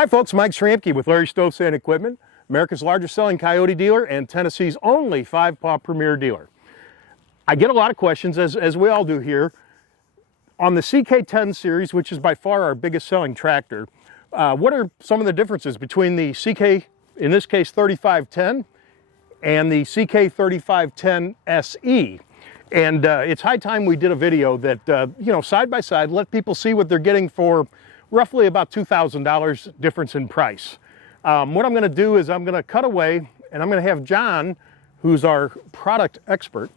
Hi folks, Mike Schramke with Larry Stove Sand Equipment, America's largest selling Kioti dealer and Tennessee's only 5-paw premier dealer. I get a lot of questions, as we all do here, on the CK-10 series, which is by far our biggest selling tractor. What are some of the differences between the CK, in this case 3510, and the CK-10SE? And it's high time we did a video that, side by side, let people see what they're getting for roughly about $2,000 difference in price. What I'm going to do is I'm going to cut away and I'm going to have John, who's our product expert,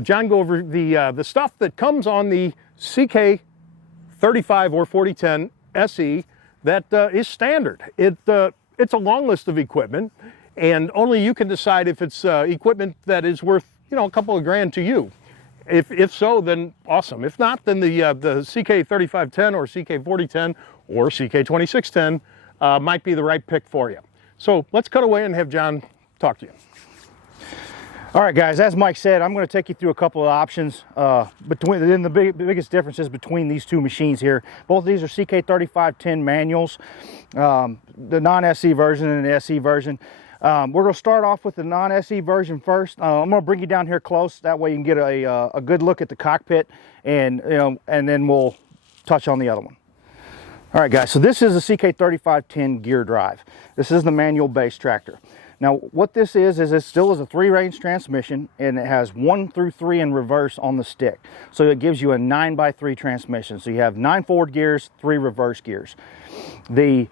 John go over the stuff that comes on the CK-35 or 4010 SE that is standard. It's a long list of equipment, and only you can decide if it's equipment that is worth a couple of grand to you. If so, then awesome. If not, then the CK-3510 or CK-4010 or CK-2610 might be the right pick for you. So let's cut away and have John talk to you. All right, guys, as Mike said, I'm going to take you through a couple of options. The biggest differences between these two machines here. Both of these are CK-3510 manuals, the non-SE version and the SE version. We're going to start off with the non-SE version first. I'm going to bring you down here close. That way you can get a good look at the cockpit, and then we'll touch on the other one. All right, guys, so this is a CK-3510 gear drive. This is the manual base tractor. Now, what this is it still is a 3-range transmission, and it has 1 through 3 in reverse on the stick. So it gives you a 9x3 transmission. So you have 9 forward gears, 3 reverse gears. And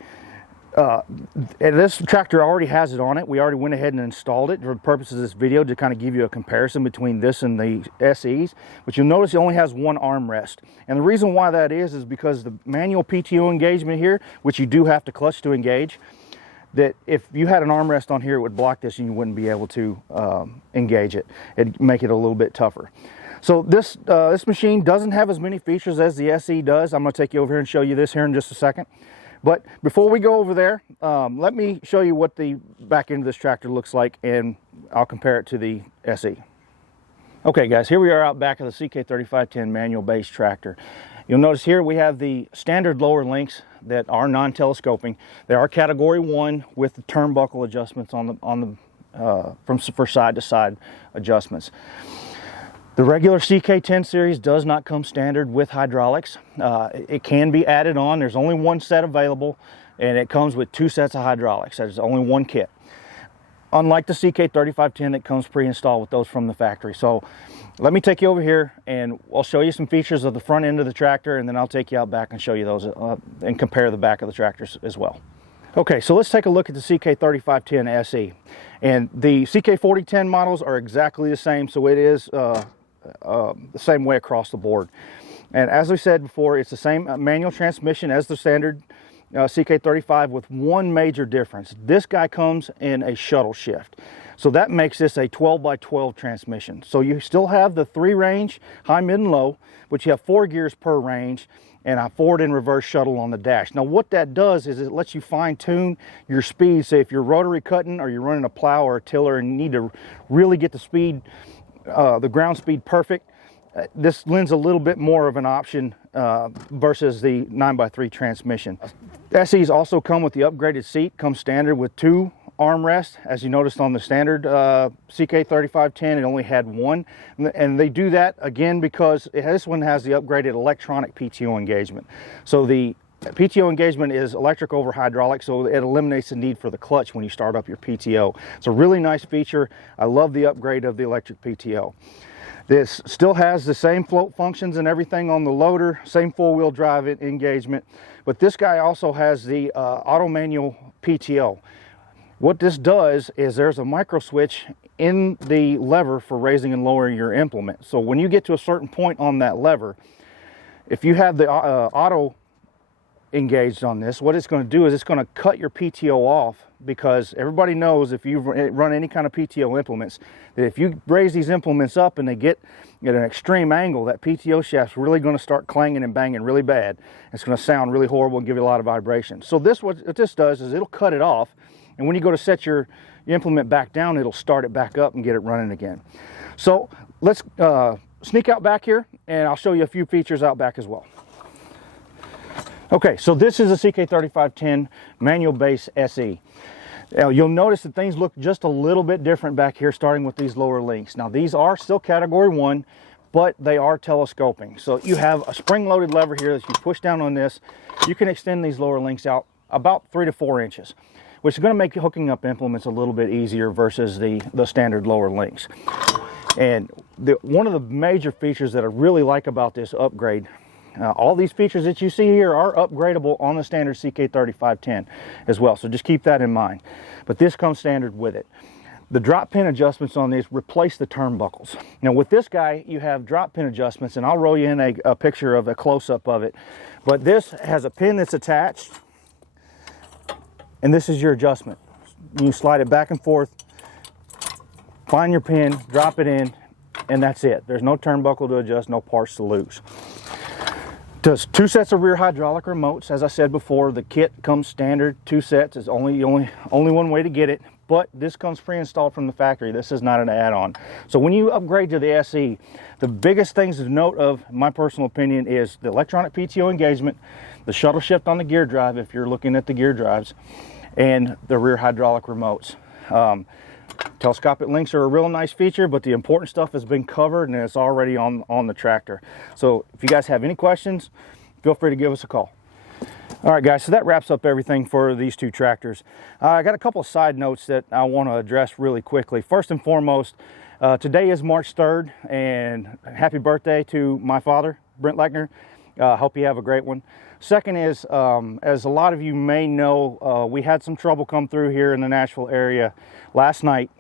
this tractor already has it on it. We already went ahead and installed it for the purpose of this video to kind of give you a comparison between this and the SEs. But you'll notice it only has 1 armrest. And the reason why that is because the manual PTO engagement here, which you do have to clutch to engage, that if you had an armrest on here, it would block this and you wouldn't be able to engage it. It'd make it a little bit tougher. So this machine doesn't have as many features as the SE does. I'm going to take you over here and show you this here in just a second. But before we go over there, let me show you what the back end of this tractor looks like, and I'll compare it to the SE. Okay, guys, here we are out back of the CK-3510 manual base tractor. You'll notice here we have the standard lower links that are non-telescoping. They are category 1 with the turnbuckle adjustments for side to side adjustments. The regular CK-10 series does not come standard with hydraulics. It can be added on. There's only 1 set available, and it comes with 2 sets of hydraulics. There's only 1 kit. Unlike the CK-3510 that comes pre-installed with those from the factory. So let me take you over here and I'll show you some features of the front end of the tractor, and then I'll take you out back and show you those and compare the back of the tractors as well. Okay, so let's take a look at the CK-3510 SE. And the CK-4010 models are exactly the same, so it is the same way across the board. And as we said before, it's the same manual transmission as the standard CK-35 with 1 major difference. This guy comes in a shuttle shift. So that makes this a 12x12 transmission. So you still have the 3-range, high, mid, and low, but you have 4 gears per range and a forward and reverse shuttle on the dash. Now what that does is it lets you fine tune your speed. Say if you're rotary cutting or you're running a plow or a tiller and you need to really get the speed, the ground speed perfect, this lends a little bit more of an option versus the 9x3 transmission. SEs also come with the upgraded seat, comes standard with 2 armrests. As you noticed on the standard CK-3510, it only had 1. And they do that again because this one has the upgraded electronic PTO engagement. So the PTO engagement is electric over hydraulic, so it eliminates the need for the clutch when you start up your PTO. It's a really nice feature. I love the upgrade of the electric PTO. This still has the same float functions and everything on the loader, same 4-wheel drive engagement, but this guy also has the auto manual PTO. What this does is there's a micro switch in the lever for raising and lowering your implement. So when you get to a certain point on that lever, if you have the auto engaged on this, what it's going to do is it's going to cut your PTO off, because everybody knows if you run any kind of PTO implements, that if you raise these implements up and they get at an extreme angle, that PTO shaft's really going to start clanging and banging really bad. It's going to sound really horrible and give you a lot of vibration. So what this does is it'll cut it off, and when you go to set your implement back down, it'll start it back up and get it running again. So let's sneak out back here and I'll show you a few features out back as well. Okay, so this is a CK-3510 manual base SE. Now, you'll notice that things look just a little bit different back here, starting with these lower links. Now, these are still category 1, but they are telescoping. So you have a spring-loaded lever here that you push down on this. You can extend these lower links out about 3 to 4 inches, which is going to make hooking up implements a little bit easier versus the standard lower links. And one of the major features that I really like about this upgrade, all these features that you see here are upgradable on the standard CK-3510 as well, so just keep that in mind. But this comes standard with it. The drop pin adjustments on these replace the turnbuckles. Now with this guy, you have drop pin adjustments, and I'll roll you in a picture of a close-up of it. But this has a pin that's attached, and this is your adjustment. You slide it back and forth, find your pin, drop it in, and that's it. There's no turnbuckle to adjust, no parts to lose. Does 2 sets of rear hydraulic remotes. As I said before, the kit comes standard 2 sets. It's only one way to get it, but this comes pre-installed from the factory. This is not an add-on. So when you upgrade to the SE, the biggest things to note of, in my personal opinion, is the electronic PTO engagement, the shuttle shift on the gear drive if you're looking at the gear drives, and the rear hydraulic remotes. Telescopic links are a real nice feature, but the important stuff has been covered and it's already on the tractor. So if you guys have any questions, feel free to give us a call. All right, guys, so that wraps up everything for these 2 tractors. I got a couple of side notes that I want to address really quickly. First and foremost, today is March 3rd, and happy birthday to my father, Brent Lechner. Hope you have a great one. Second is, as a lot of you may know, we had some trouble come through here in the Nashville area last night,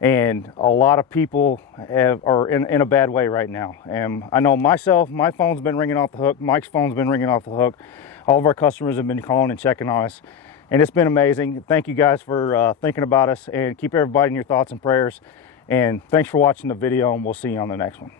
and a lot of people are in a bad way right now. And I know myself, my phone's been ringing off the hook, Mike's phone's been ringing off the hook. All of our customers have been calling and checking on us, and it's been amazing. Thank you guys for thinking about us, and keep everybody in your thoughts and prayers. And thanks for watching the video, and we'll see you on the next one.